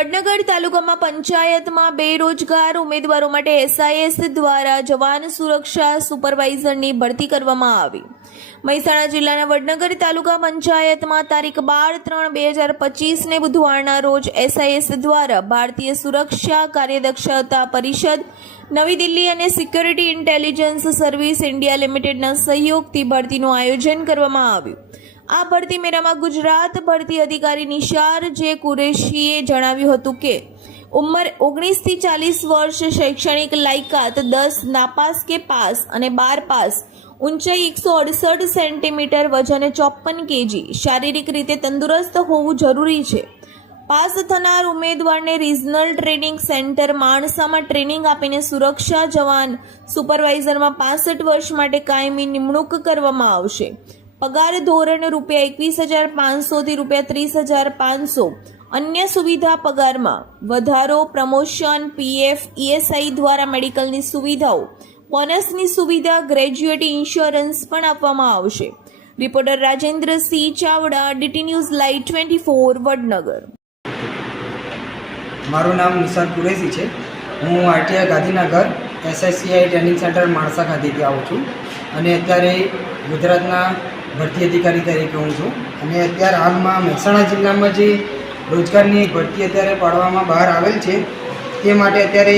વડનગર તાલુકામાં પંચાયતમાં બેરોજગાર ઉમેદવારો માટે SIS દ્વારા જવાન સુરક્ષા સુપરવાઇઝરની ભરતી કરવામાં આવી। મહેસાણા જિલ્લાના વડનગર તાલુકા પંચાયતમાં તારીખ 12/3/2025 ને બુધવારના રોજ SIS દ્વારા ભારતીય સુરક્ષા કાર્યદક્ષતા પરિષદ નવી દિલ્હી અને સિક્યોરિટી ઇન્ટેલિજન્સ સર્વિસ ઇન્ડિયા લિમિટેડના સહયોગથી ભરતીનું આયોજન કરવામાં આવ્યું। આ ભરતી મેળામાં ગુજરાત ભરતી અધિકારી નિશાર જે કુરેશીએ જણાવ્યું હતું કે ઉંમર 19 થી 40 વર્ષ, શૈક્ષણિક લાયકાત 10 નાપાસ કે પાસ અને 12 પાસ, ઊંચાઈ 168 સેન્ટીમીટર, વજન 54 kg, શારીરિક રીતે તંદુરસ્ત હોવું જરૂરી છે। પાસ થનાર ઉમેદવારને રિજનલ ટ્રેનિંગ સેન્ટર માણસામાં ટ્રેનિંગ આપીને સુરક્ષા જવાન સુપરવાઇઝરમાં 65 વર્ષ માટે કાયમી નિમણૂક કરવામાં આવશે। પગાર ધોરણ ₹21,500 થી ₹30,500। અન્ય સુવિધા પગારમાં વધારો, પ્રમોશન, PF, ESI દ્વારા મેડિકલની સુવિધાઓ, બોનસની સુવિધા, ગ્રેજ્યુએટી ઇન્સ્યોરન્સ પણ આપવામાં આવશે। Reporter Rajendrasinh Chavda, DT news live 24 Vadnagar. મારું નામ નિશાર કુરેશી છે। હું ITI Gandhinagar SSCI training centre Mansa ખાતેથી આવું છું અને અત્યારે ગુજરાતના ભરતી અધિકારી તરીકે હું છું અને અત્યારે હાલમાં મહેસાણા જિલ્લામાં જે રોજગારની ભરતી અત્યારે પાડવામાં બહાર આવેલ છે તે માટે અત્યારે